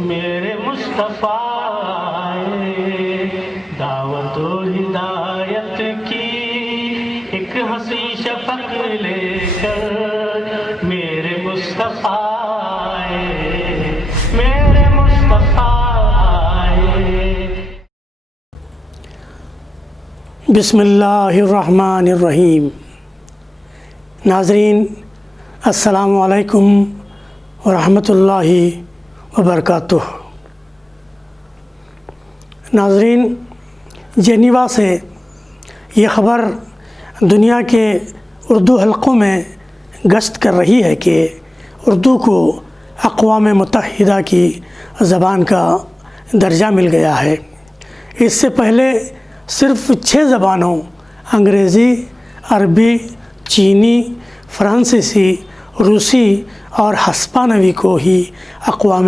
میرے مصطفیٰ آئے دعوت و ہدایت کی ایک ہنسی شفق لے کر، میرے مصطفیٰ آئے، میرے مصطفیٰ آئے۔ بسم اللہ الرحمن الرحیم۔ ناظرین السلام علیکم ورحمۃ اللہ وبرکاتہ۔ ناظرین، جنیوا سے یہ خبر دنیا کے اردو حلقوں میں گشت کر رہی ہے کہ اردو کو اقوام متحدہ کی زبان کا درجہ مل گیا ہے۔ اس سے پہلے صرف 6 زبانوں انگریزی، عربی، چینی، فرانسیسی، روسی اور ہسپانوی کو ہی اقوام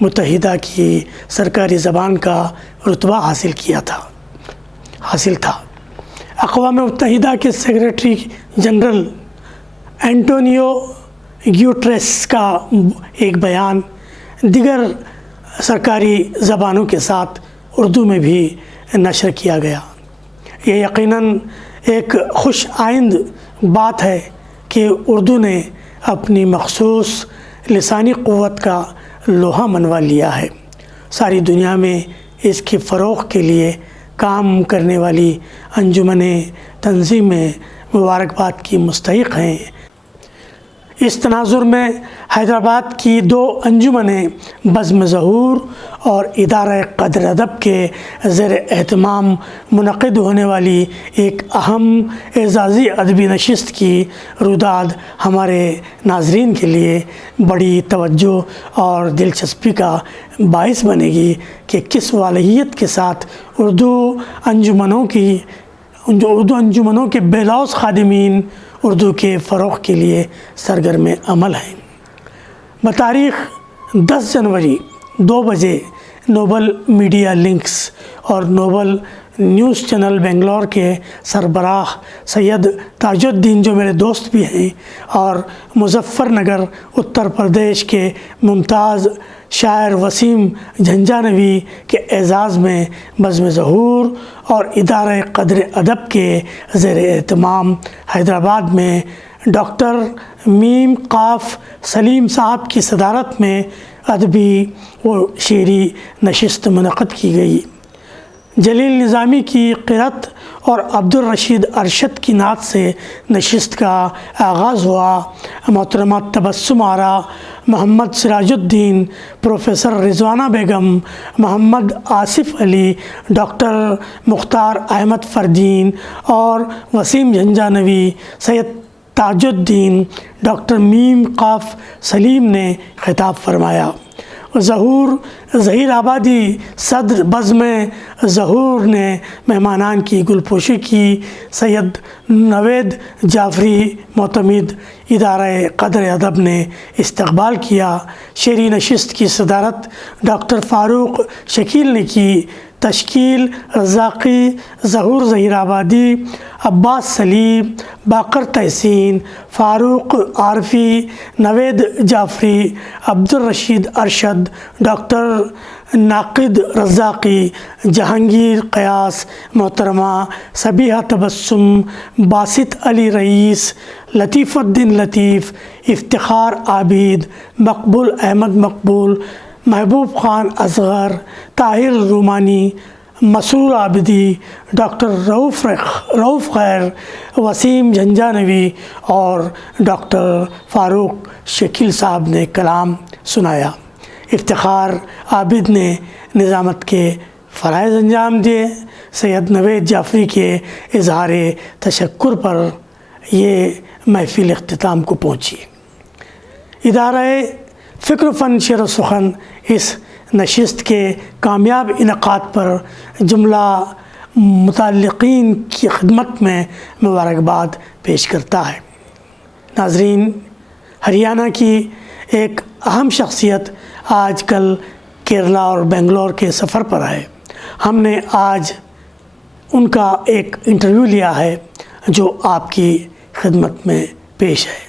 متحدہ کی سرکاری زبان کا رتبہ حاصل تھا۔ اقوام متحدہ کے سیکریٹری جنرل اینٹونیو گیوٹریس کا ایک بیان دیگر سرکاری زبانوں کے ساتھ اردو میں بھی نشر کیا گیا۔ یہ یقیناً ایک خوش آئند بات ہے کہ اردو نے اپنی مخصوص لسانی قوت کا لوہا منوا لیا ہے۔ ساری دنیا میں اس کے فروغ کے لیے کام کرنے والی انجمنیں، تنظیمیں مبارکباد کی مستحق ہیں۔ اس تناظر میں حیدرآباد کی 2 انجمنیں بزم ظہور اور ادارہ قدر ادب کے زیر اہتمام منعقد ہونے والی ایک اہم اعزازی ادبی نشست کی روداد ہمارے ناظرین کے لیے بڑی توجہ اور دلچسپی کا باعث بنے گی کہ کس واقعیت کے ساتھ اردو انجمنوں کے بے لوث خادمین اردو کے فروغ کے لیے سرگرم عمل ہیں۔ بتاریخ 10 جنوری 2 بجے نوبل میڈیا لنکس اور نوبل نیوز چینل بنگلور کے سربراہ سید تاج الدین، جو میرے دوست بھی ہیں، اور مظفر نگر اتر پردیش کے ممتاز شاعر وسیم جھنجھانوی کے اعزاز میں بزم ظہور اور ادارہ قدر ادب کے زیر اہتمام حیدرآباد میں ڈاکٹر میم قاف سلیم صاحب کی صدارت میں ادبی و شعری نشست منعقد کی گئی۔ جلیل نظامی کی قرأت اور عبدالرشید ارشد کی نعت سے نشست کا آغاز ہوا۔ محترمہ تبسم آرا، محمد سراج الدین، پروفیسر رضوانہ بیگم، محمد آصف علی، ڈاکٹر مختار احمد فردین اور وسیم جھنجھانوی، سید تاج الدین، ڈاکٹر میم قاف سلیم نے خطاب فرمایا۔ ظہور ظہیر آبادی صدر بزم ظہور نے مہمانان کی گلپوشی کی۔ سید نوید جعفری معتمد ادارہ قدر ادب نے استقبال کیا۔ شعری نشست کی صدارت ڈاکٹر فاروق شکیل نے کی۔ تشکیل رزاقی، ظہور ظہیر آبادی، عباس سلیم، باقر تحسین، فاروق عارفی، نوید جعفری، عبدالرشید ارشد، ڈاکٹر ناقد رزاقی، جہانگیر قیاس، محترمہ صبیحہ تبسم، باسط علی رئیس، لطیف الدین لطیف، افتخار عابد، مقبول احمد مقبول، محبوب خان اصغر، طاہر رومانی، مسرور عابدی، ڈاکٹر رؤف خیر، وسیم جھنجھانوی اور ڈاکٹر فاروق شکیل صاحب نے کلام سنایا۔ افتخار عابد نے نظامت کے فرائض انجام دیے۔ سید نوید جعفری کے اظہار تشکر پر یہ محفل اختتام کو پہنچی۔ ادارہ فکر و فن شعر و سخن اس نشست کے کامیاب انعقاد پر جملہ متعلقین کی خدمت میں مبارکباد پیش کرتا ہے۔ ناظرین، ہریانہ کی ایک اہم شخصیت آج کل کیرلا اور بنگلور کے سفر پر ہے۔ ہم نے آج ان کا ایک انٹرویو لیا ہے جو آپ کی خدمت میں پیش ہے۔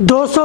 200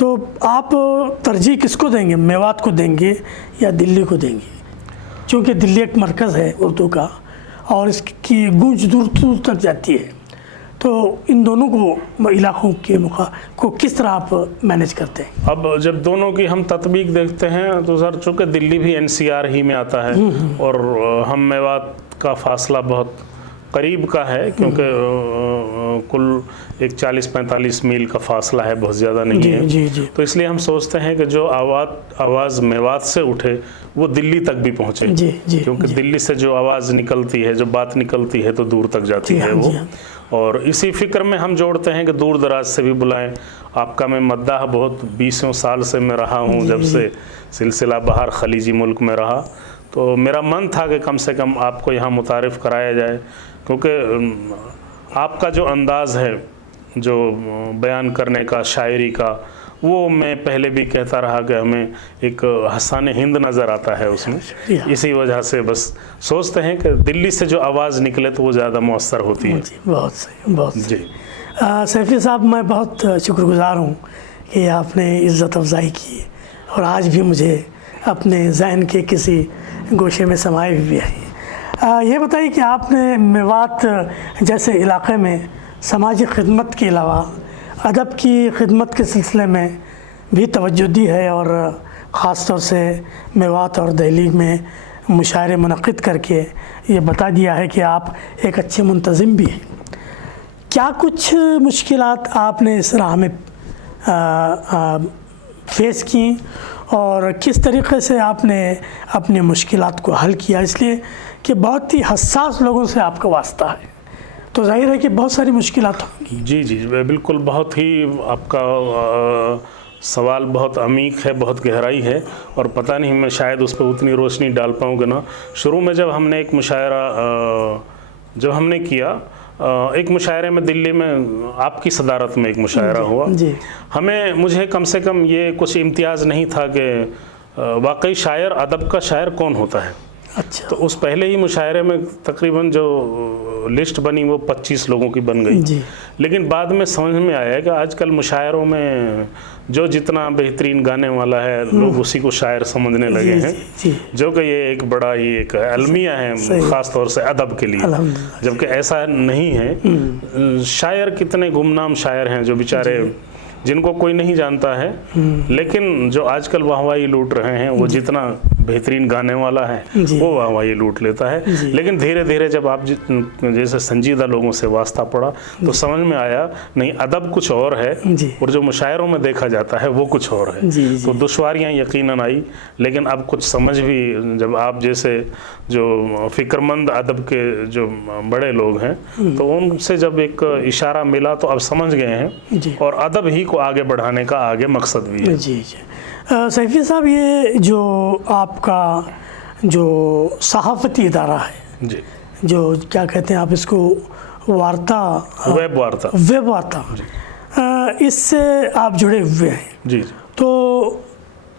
تو آپ ترجیح کس کو دیں گے، میوات کو دیں گے یا دلی کو دیں گے؟ چونکہ دلی ایک مرکز ہے اردو کا اور اس کی گونج دور دور تک جاتی ہے، تو ان دونوں کو علاقوں کے کو کس طرح آپ مینیج کرتے ہیں؟ اب جب دونوں کی ہم تطبیق دیکھتے ہیں تو سر چونکہ دلی بھی NCR ہی میں آتا ہے اور ہم میوات کا فاصلہ بہت قریب کا ہے، کیونکہ کل ایک 40-45 میل کا فاصلہ ہے، بہت زیادہ نہیں ہے۔ جی جی تو اس لیے ہم سوچتے ہیں کہ جو آواز میوات سے اٹھے وہ دلی تک بھی پہنچے، جی جی کیونکہ دلی سے جو آواز نکلتی ہے، جو بات نکلتی ہے تو دور تک جاتی ہے وہ۔ اور اسی فکر میں ہم جوڑتے ہیں کہ دور دراز سے بھی بلائیں۔ آپ کا میں مداح بہت 20 سال سے میں رہا ہوں، جب سے سلسلہ بہار خلیجی ملک میں رہا، تو میرا من تھا کہ کم سے کم آپ کو یہاں متعارف کرایا جائے، کیونکہ آپ کا جو انداز ہے جو بیان کرنے کا، شاعری کا، وہ میں پہلے بھی کہتا رہا کہ ہمیں ایک حسان ہند نظر آتا ہے اس میں۔ اسی وجہ سے بس سوچتے ہیں کہ دلی سے جو آواز نکلے تو وہ زیادہ مؤثر ہوتی ہے۔ بہت صحیح، بہت جی سیفی صاحب، میں بہت شکر گزار ہوں کہ آپ نے عزت افزائی کی اور آج بھی مجھے اپنے ذہن کے کسی گوشے میں سمائے بھی آئی۔ یہ بتائیے کہ آپ نے میوات جیسے علاقے میں سماجی خدمت کے علاوہ ادب کی خدمت کے سلسلے میں بھی توجہ دی ہے، اور خاص طور سے میوات اور دہلی میں مشاعرے منعقد کر کے یہ بتا دیا ہے کہ آپ ایک اچھے منتظم بھی ہیں۔ کیا کچھ مشکلات آپ نے اس راہ میں فیس کی اور کس طریقے سے آپ نے اپنی مشکلات کو حل کیا؟ اس لیے کہ بہت ہی حساس لوگوں سے آپ کا واسطہ ہے، تو ظاہر ہے کہ بہت ساری مشکلات ہوں گی۔ جی جی بالکل، بہت ہی آپ کا سوال بہت عمیق ہے، بہت گہرائی ہے، اور پتہ نہیں میں شاید اس پہ اتنی روشنی ڈال پاؤں گا نا۔ شروع میں جب ہم نے ایک مشاعرہ جب ہم نے کیا، ایک مشاعرے میں دلی میں آپ کی صدارت میں ایک مشاعرہ ہوا، مجھے کم سے کم یہ کچھ امتیاز نہیں تھا کہ واقعی شاعر، ادب کا شاعر کون ہوتا ہے۔ اچھا، تو اس پہلے ہی مشاعرے میں تقریباً جو لسٹ بنی وہ 25 لوگوں کی بن گئی، لیکن بعد میں سمجھ میں آیا کہ آج کل مشاعروں میں جو جتنا بہترین گانے والا ہے لوگ اسی کو شاعر سمجھنے لگے ہیں، جو کہ یہ ایک بڑا ہی ایک المیہ ہے خاص طور سے ادب کے لیے، جبکہ ایسا نہیں ہے۔ شاعر کتنے گمنام شاعر ہیں جو بیچارے جن کو کوئی نہیں جانتا ہے، لیکن جو آج کل واہواہی لوٹ رہے ہیں، وہ جتنا بہترین گانے والا ہے وہ واہواہی لوٹ لیتا ہے۔ لیکن دھیرے دھیرے جب آپ جیسے سنجیدہ لوگوں سے واسطہ پڑا تو سمجھ میں آیا نہیں، ادب کچھ اور ہے اور جو مشاعروں میں دیکھا جاتا ہے وہ کچھ اور ہے۔ تو دشواریاں یقیناً آئی، لیکن اب کچھ سمجھ بھی، جب آپ جیسے جو فکر مند ادب کے جو بڑے لوگ ہیں تو ان سے جب ایک اشارہ ملا تو اب سمجھ گئے ہیں، اور ادب ہی کو آگے بڑھانے کا آگے مقصد بھی ہے۔ جی جی سیفی صاحب، یہ جو آپ کا جو صحافتی ادارہ ہے، جی جو کیا کہتے ہیں آپ اس کو، وارتا، ویب وارتا، اس سے آپ جڑے ہوئے ہیں۔ جی تو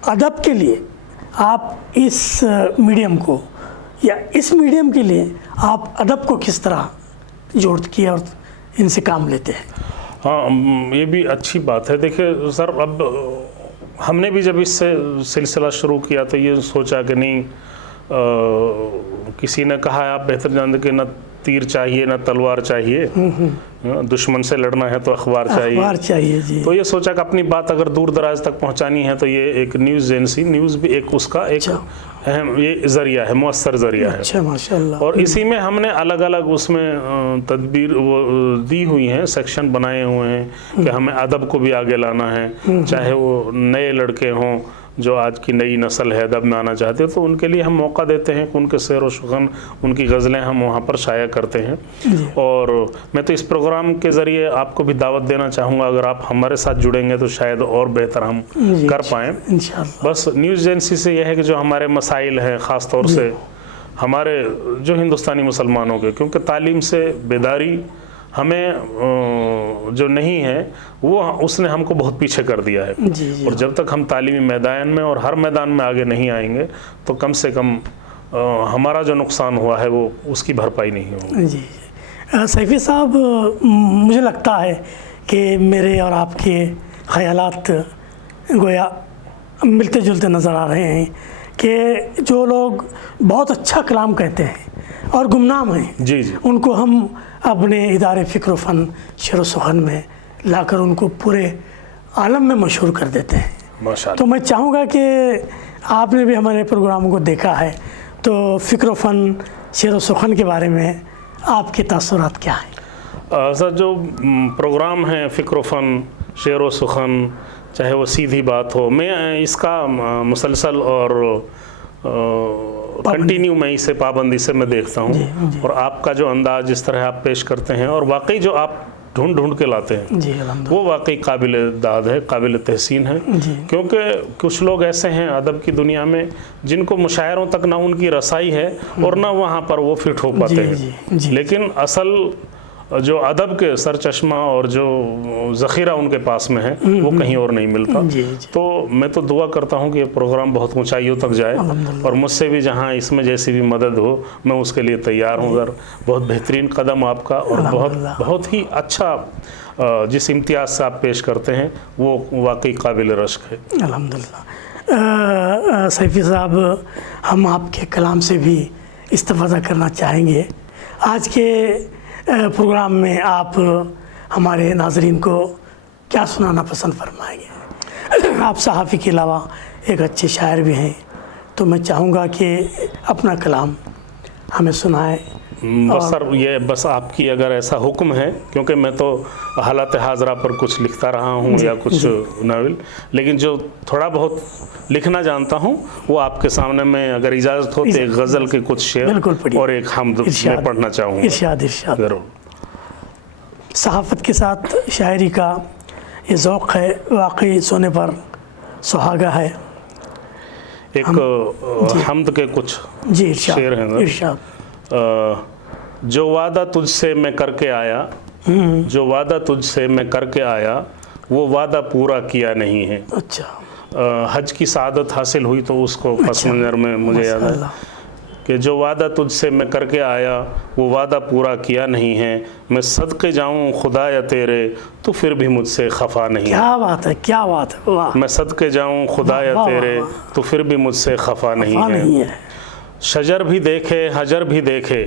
ادب کے لیے آپ اس میڈیم کو یا اس میڈیم کے لیے آپ ادب کو کس طرح جوڑ کے اور ان سے کام لیتے ہیں؟ ہاں، یہ بھی اچھی بات ہے۔ دیکھیں سر، اب ہم نے بھی جب اس سے سلسلہ شروع کیا تو یہ سوچا کہ نہیں، کسی نے کہا ہے آپ بہتر جانتے کہ نہ تیر چاہیے نہ تلوار چاہیے، دشمن سے لڑنا ہے تو اخبار چاہیے۔ جی، تو یہ سوچا کہ اپنی بات اگر دور دراز تک پہنچانی ہے تو یہ ایک نیوز ایجنسی، نیوز بھی ایک اس کا ایک اہم یہ ذریعہ ہے، مؤثر ذریعہ ہے۔ اچھا، ماشاءاللہ۔ اور اسی میں ہم نے الگ الگ اس میں تدبیر وہ دی ہوئی ہیں، سیکشن بنائے ہوئے ہیں کہ ہمیں ادب کو بھی آگے لانا ہے، چاہے وہ نئے لڑکے ہوں جو آج کی نئی نسل ہے ادب میں آنا چاہتے ہیں، تو ان کے لیے ہم موقع دیتے ہیں کہ ان کے شعر و شغن، ان کی غزلیں ہم وہاں پر شائع کرتے ہیں۔ اور میں تو اس پروگرام کے ذریعے آپ کو بھی دعوت دینا چاہوں گا، اگر آپ ہمارے ساتھ جڑیں گے تو شاید اور بہتر ہم کر پائیں۔ بس نیوز ایجنسی سے یہ ہے کہ جو ہمارے مسائل ہیں، خاص طور سے ہمارے جو ہندوستانی مسلمانوں کے، کیونکہ تعلیم سے بیداری ہمیں جو نہیں ہے وہ اس نے ہم کو بہت پیچھے کر دیا ہے، اور جب تک ہم تعلیمی میدان میں اور ہر میدان میں آگے نہیں آئیں گے تو کم سے کم ہمارا جو نقصان ہوا ہے وہ اس کی بھرپائی نہیں ہوگی۔ جی سیفی صاحب، مجھے لگتا ہے کہ میرے اور آپ کے خیالات گویا ملتے جلتے نظر آ رہے ہیں کہ جو لوگ بہت اچھا کلام کہتے ہیں اور گمنام ہیں جی جی ان کو ہم اپنے ادارے فکر و فن شعر و سخن میں لا کر ان کو پورے عالم میں مشہور کر دیتے ہیں. ماشاء تو اللہ. میں چاہوں گا کہ آپ نے بھی ہمارے پروگراموں کو دیکھا ہے تو فکر و فن شعر و سخن کے بارے میں آپ کے تاثرات کیا ہیں؟ سر جو پروگرام ہیں فکر و فن شعر و سخن چاہے وہ سیدھی بات ہو میں اس کا مسلسل اور کنٹینیو میں اسے پابندی سے میں دیکھتا ہوں اور آپ کا جو انداز جس طرح آپ پیش کرتے ہیں اور واقعی جو آپ ڈھونڈ کے لاتے ہیں جی الحمدللہ. وہ واقعی قابل داد ہے قابل تحسین ہے جی کیونکہ کچھ لوگ ایسے ہیں ادب کی دنیا میں جن کو مشاعروں تک نہ ان کی رسائی ہے اور نہ وہاں پر وہ فٹ ہو پاتے جی ہیں جی لیکن اصل جو ادب کے سر چشمہ اور جو ذخیرہ ان کے پاس میں ہے وہ کہیں اور نہیں ملتا. جی جی تو میں تو دعا کرتا ہوں کہ یہ پروگرام بہت اونچائیوں تک جائے الحمدللہ. اور مجھ سے بھی جہاں اس میں جیسی بھی مدد ہو میں اس کے لیے تیار ہوں. اگر بہت بہترین قدم آپ کا اور الحمدللہ. بہت ہی اچھا جس امتیاز سے آپ پیش کرتے ہیں وہ واقعی قابل رشک ہے. الحمدللہ. سیفی صاحب ہم آپ کے کلام سے بھی استفادہ کرنا چاہیں گے. آج کے پروگرام میں آپ ہمارے ناظرین کو کیا سنانا پسند فرمائیں گے؟ آپ صحافی کے علاوہ ایک اچھے شاعر بھی ہیں تو میں چاہوں گا کہ اپنا کلام ہمیں سنائیں. بس سر یہ بس آپ کی اگر ایسا حکم ہے کیونکہ میں تو حالات حاضرہ پر کچھ لکھتا رہا ہوں یا کچھ ناول لیکن جو تھوڑا بہت لکھنا جانتا ہوں وہ آپ کے سامنے میں اگر اجازت ہو تو ایک غزل کے کچھ شعر بالکل پڑھیے. اور ایک حمد میں پڑھنا چاہوں گا. ارشاد ارشاد. ضرور. صحافت کے ساتھ شاعری کا یہ ذوق ہے واقعی سونے پر سہاگا ہے. ایک حمد کے کچھ جی ارشاد شعر ہیں ارشاد. جو وعدہ تجھ سے میں کر کے آیا جو وعدہ تجھ سے میں کر کے آیا وہ وعدہ پورا کیا نہیں ہے. اچھا حج کی سعادت حاصل ہوئی تو اس کو پس منظر میں مجھے یاد ہے کہ جو وعدہ تجھ سے میں کر کے آیا وہ وعدہ پورا کیا نہیں ہے. میں صدقے جاؤں خدایا تیرے تو پھر بھی مجھ سے خفا نہیں ہے. کیا بات ہے کیا بات ہے. واہ میں صدقے جاؤں خدایا واہ، تیرے واہ. تو پھر بھی مجھ سے خفا نہیں ہے. شجر بھی دیکھے حجر بھی دیکھے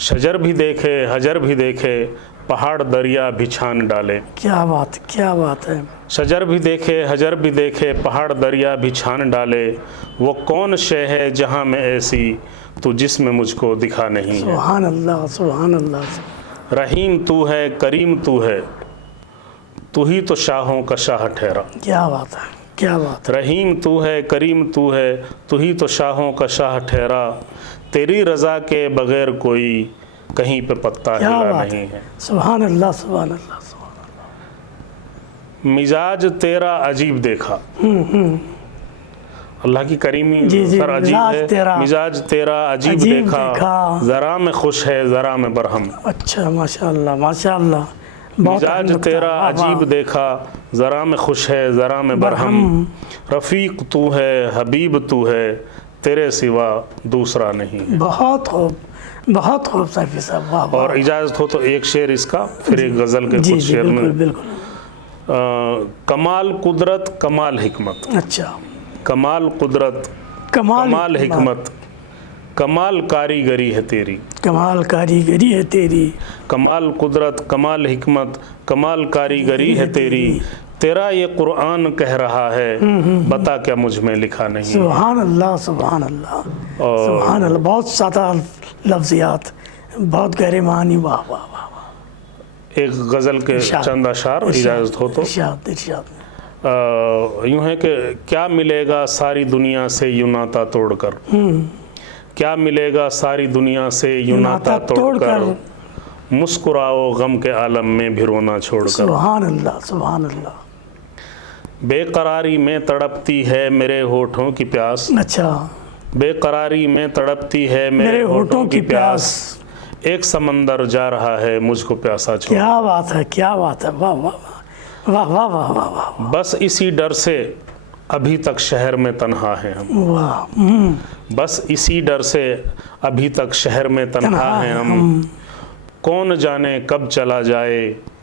شجر بھی دیکھے حجر بھی دیکھے پہاڑ دریا بھی چھان ڈالے. کیا بات کیا بات ہے. شجر بھی دیکھے حجر بھی دیکھے پہاڑ دریا بھی چھان ڈالے. وہ کون شے ہے جہاں میں ایسی تو جس میں مجھ کو دکھا نہیں ہے. سبحان اللہ سبحان اللہ. رحیم تو ہے کریم تو ہے تو ہی تو شاہوں کا شاہ ٹھہرا. کیا بات ہے کیا بات. رحیم تو ہے کریم تو ہے تو ہی تو شاہوں کا شاہ ٹھہرا. تیری رضا کے بغیر کوئی کہیں پہ پتا ہلا نہیں ہے. سبحان اللہ سبحان اللہ. مزاج تیرا عجیب دیکھا. اللہ کی کریمی سر عجیب ہے. مزاج تیرا عجیب دیکھا ذرا میں خوش ہے ذرا میں برہم. اچھا ماشاء اللہ ماشاء اللہ. مزاج تیرا عجیب دیکھا ذرا میں خوش ہے ذرا میں برہم. رفیق تو ہے حبیب تو ہے تیرے سوا دوسرا نہیں. بہت خوب سیفی صاحب. واہ اور اجازت ہو تو ایک شعر اس کا پھر ایک غزل کے کچھ شعر میں. بالکل. کمال قدرت کمال حکمت. اچھا. کمال قدرت کمال حکمت کمال کاریگری ہے تیری. کمال کاریگری ہے تیری. کمال قدرت کمال حکمت کمال کاریگری ہے تیری. تیرا یہ قرآن کہہ رہا ہے بتا کیا مجھ میں لکھا نہیں. سبحان اللہ سبحان اللہ سبحان اللہ. بہت سادہ لفظیات بہت گہرے معنی. واہ واہ واہ. ایک غزل کے چند اشعار اجازت ہو تو. ارشاد ارشاد. یوں ہے کہ کیا ملے گا ساری دنیا سے یوں ناتا توڑ کر. کیا ملے گا ساری دنیا سے یوں ناتا توڑ کر. مسکراؤ غم کے عالم میں بھی رونا چھوڑ کر. سبحان اللہ سبحان اللہ. بے قراری میں تڑپتی ہے میرے ہونٹوں کی پیاس. اچھا. بے قراری میں تڑپتی ہے میرے ہونٹوں کی پیاس. ایک سمندر جا رہا ہے مجھ کو پیاسا چھوڑ. کیا بات ہے کیا بات ہے. واہ واہ واہ واہ واہ واہ واہ. بس اسی ڈر سے ابھی تک شہر میں تنہا ہیں ہم. واہ. بس اسی ڈر سے ابھی تک شہر میں تنہا ہیں ہم. کون جانے کب چلا جائے